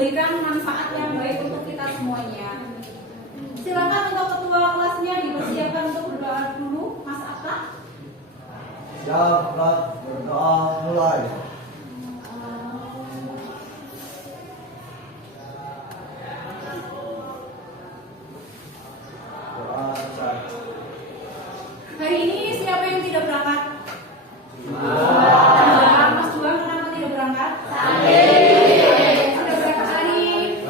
memberikan manfaat yang baik untuk kita semuanya. Silakan untuk ketua kelasnya dipersiapkan untuk berdoa dulu, Mas Atta. Siap, berdoa mulai. Hari ini siapa yang tidak berangkat? Mas Juang, kenapa tidak berangkat? Sudah berapa hari?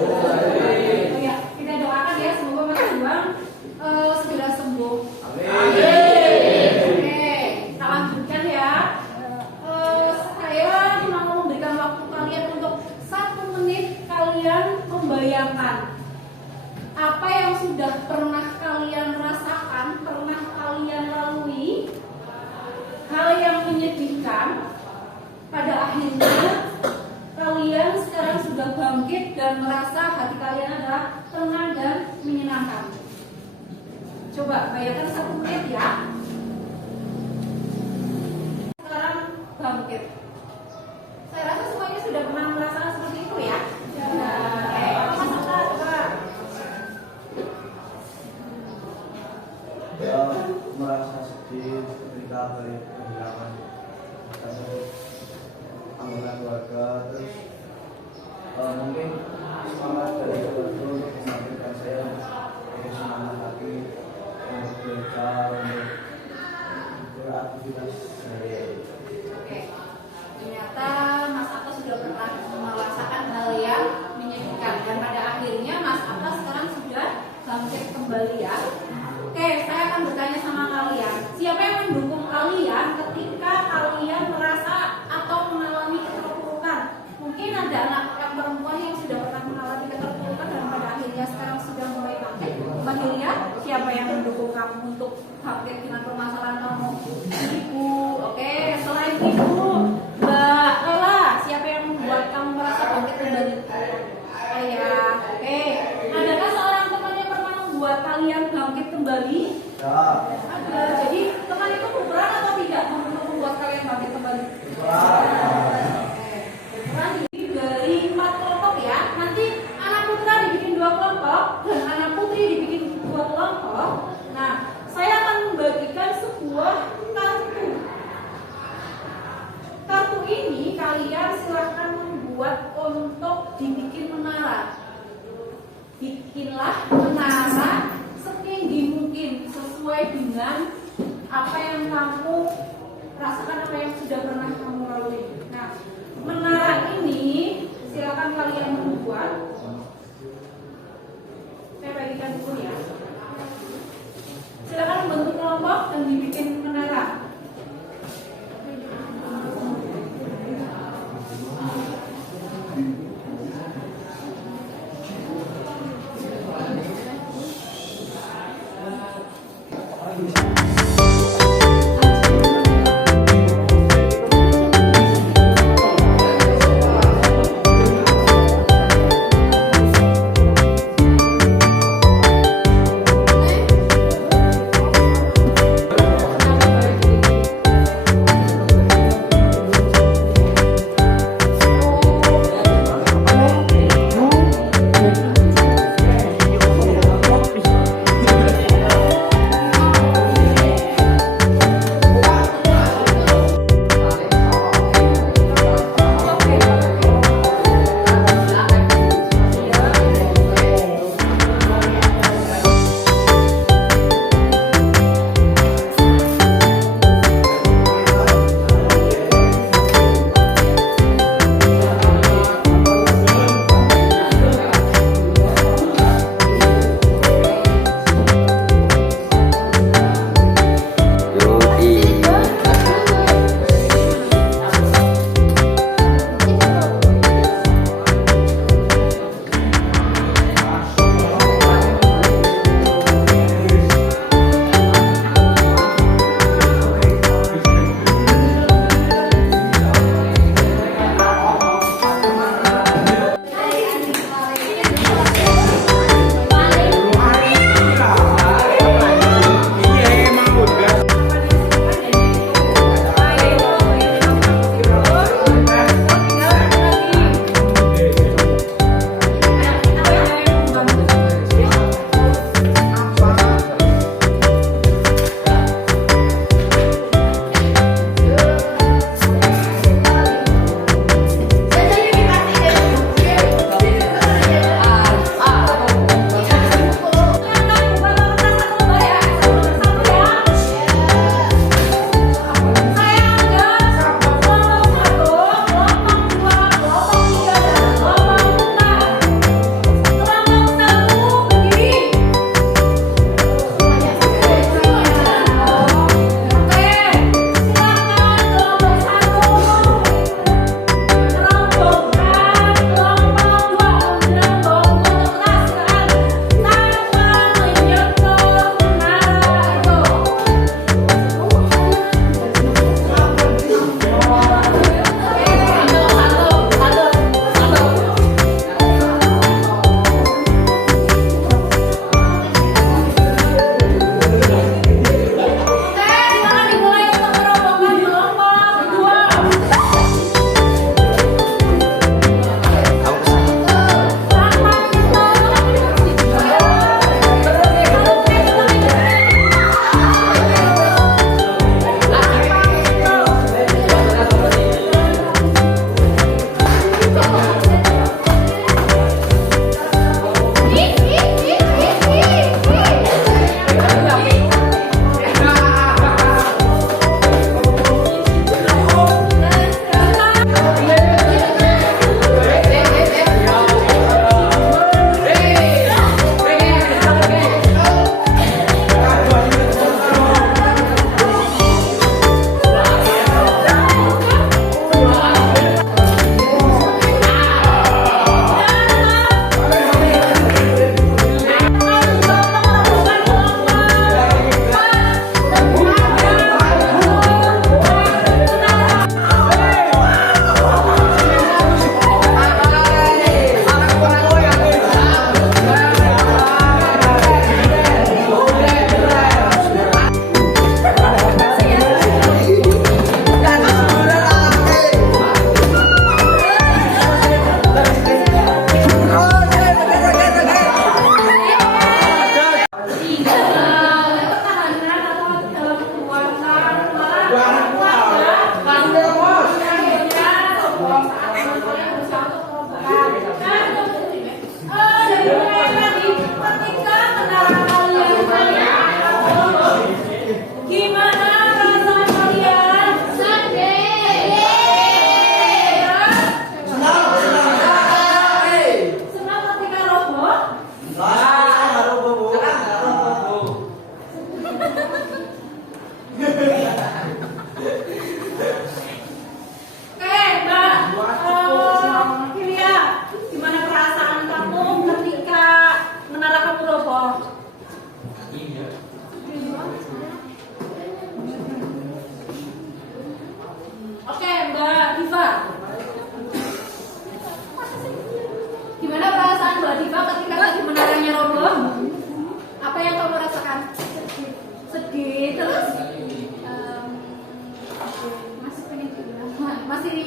Oh ya, kita doakan ya semoga Mas Juang segera sembuh. Oke, kita lanjutkan ya. Saya mau memberikan waktu kalian untuk 1 menit kalian membayangkan apa yang sudah pernah kalian rasakan, pernah kalian lalui, hal yang menyedihkan. Pada akhirnya kalian sekarang sudah bangkit dan merasa hati kalian adalah tenang dan menyenangkan. Coba bayangkan 1 menit ya. Sekarang bangkit. Saya rasa semuanya sudah pernah merasakan seperti itu ya. Ya, merasa sedih ketika kehilangan anggota keluarga, terus mungkin semangat dari keluarga untuk membangkitkan saya untuk semangat lagi untuk bekerja, untuk beraktivitas sehari-hari. Oke, ternyata Mas Atta sudah pernah merasakan hal yang menyedihkan dan pada akhirnya Mas Atta sekarang sudah bangkit kembali ya. Oke, saya akan bertanya sama kalian. Siapa yang mendukung kalian ketika kalian merasa atau mengalami keterpurukan? Mungkin ada anak yang perempuan yang sudah pernah mengalami keterpurukan dan pada akhirnya sekarang sudah mulai bangkit. Mbak Hilya, siapa yang mendukung kamu untuk bangkit dengan permasalahan kamu? Ibu. Oke, selain ibu, Mbak Lela, siapa yang membuat kamu merasa bangkit kembali? Ayah. Oke, adakah seorang teman yang pernah membuat kalian bangkit kembali? Ya. Ada. Jadi teman itu berperan atau tidak untuk membuat kalian bangkit kembali? Berperan dari 4 kelompok ya. Nanti anak putra dibikin 2 kelompok dan anak putri dibikin 2 kelompok. Nah, saya akan membagikan sebuah kartu. Kartu ini kalian silahkan membuat untuk dibikin menara. Bikinlah menara setinggi mungkin sesuai dengan apa yang kamu rasakan, apa yang sudah pernah kamu lalui. Nah, menara ini silakan kalian membuat. Saya bagikan dulu ya. Silakan membentuk kelompok dan dibikin menara.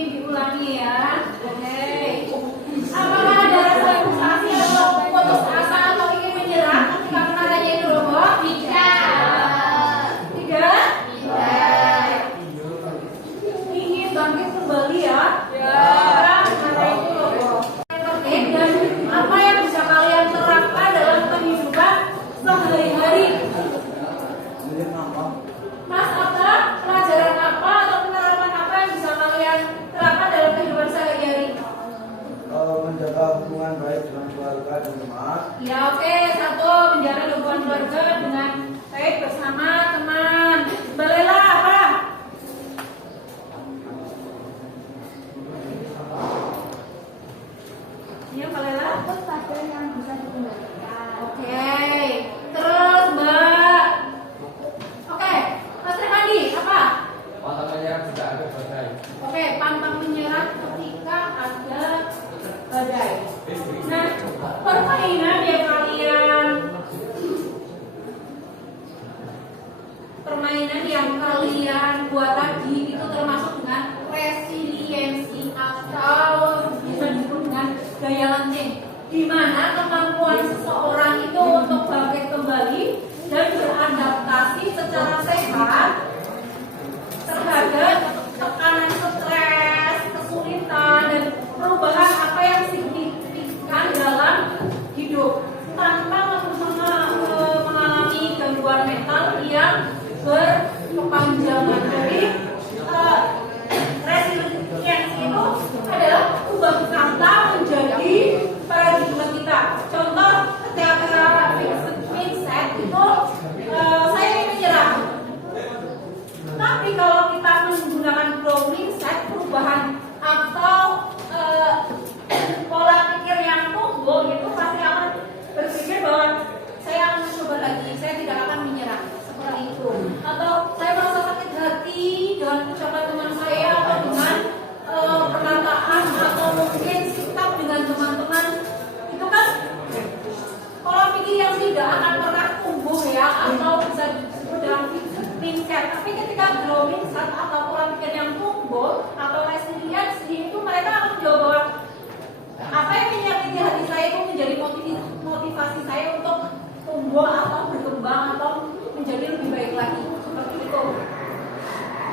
mungkin diulangi ya. Oke. Apakah ada rasa frustasi atau putus asa atau ingin menyerah ketika pernah adanya itu lombok? Tidak. Tidak? Tidak. Ingin bangkit kembali ya? Ya. Karena itu lombok. Oke, dan apa yang bisa kalian terapkan dalam kehidupan sehari-hari? Mas, apa pelajaran apa atau penerapan apa yang bisa kalian terapkan dalam kehidupan sehari-hari? Menjaga hubungan baik dengan keluarga dan teman. Ya, oke. Satu, menjaga hubungan keluarga dengan baik bersama teman. Balela apa? Iya, Balela. Pelajaran yang bisa dikendalikan. Oke. Terus, Mbak. Oke, Mas Rehandi, apa? Pantang menyerah tidak ada badai. Oke, pantang menyerah ketika ada badai. Nah, permainan yang kalian buat tadi itu termasuk dengan resiliensi atau bisa disebut dengan daya lenting, di mana kemampuan seseorang itu untuk bangkit kembali dan beradaptasi secara sehat terhadap tekanan stres, kesulitan, dan perubahan apa yang signifikan dalam hidup tanpa mengalami gangguan mental yang berkepanjangan. Jadi resiliensi itu adalah ubah kata menjadi paradigma kita. Contoh ketika mindset itu saya ingin menyerah. Tapi kalau kita menggunakan growth mindset, perubahan atau pola pikir yang tumbuh itu pasti akan berpikir bahwa saya akan mencoba lagi, saya tidak akan menyerah seperti itu. Atau saya merasa sakit hati dengan ucapan teman saya atau dengan perkataan atau mungkin sikap dengan teman-teman, itu kan pola pikir yang tidak akan pernah tumbuh ya, atau bisa disebut dalam mindset. Tapi ketika grow mindset atau pola pikir yang tumbuh atau resiliensi itu, mereka akan menjawab bahwa apa yang menyakiti hati saya itu menjadi motivasi saya untuk tumbuh atau berkembang atau menjadi lebih baik lagi, seperti itu.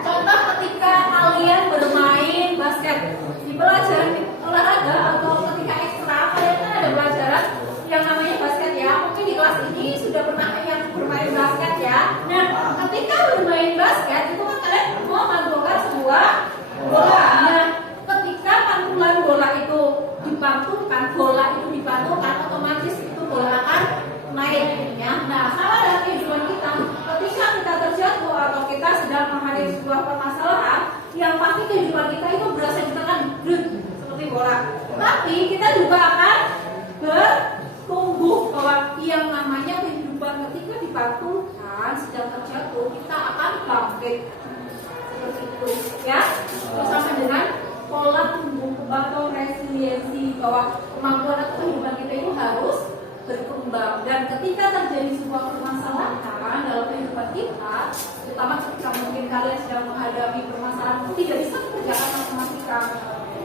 Contoh ketika kalian bermain basket di pelajaran olahraga atau ketika ekstra, kalian kan ada pelajaran yang namanya basket ya. Mungkin di kelas ini sudah pernah yang bermain basket ya. Nah, ketika bermain basket itu kan kalian mau menggunakan sebuah bola. Nah, ketika pantulan bola itu dipantulkan, otomatis itu bola akan naik ya. Nah, sama dengan kehidupan kita. Ketika kita terjatuh atau kita sedang menghadapi sebuah permasalahan, yang pasti kehidupan kita itu berasa ditekan, seperti bola. Tapi kita juga akan bertumbuh bahwa yang namanya kehidupan ketika dipantulkan sedang terjatuh, kita akan bangkit, seperti itu ya. Bersama dengan pola tumbuh atau resiliensi, bahwa kemampuan atau kehidupan kita itu harus berkembang. Dan ketika terjadi sebuah permasalahan dalam kehidupan kita, terutama ketika mungkin kalian sedang menghadapi permasalahan tidak bisa mengerjakan matematika,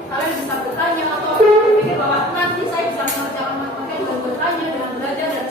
kalian bisa bertanya atau berpikir bahwa nanti saya bisa mengerjakan matematika dengan bertanya, dengan belajar dan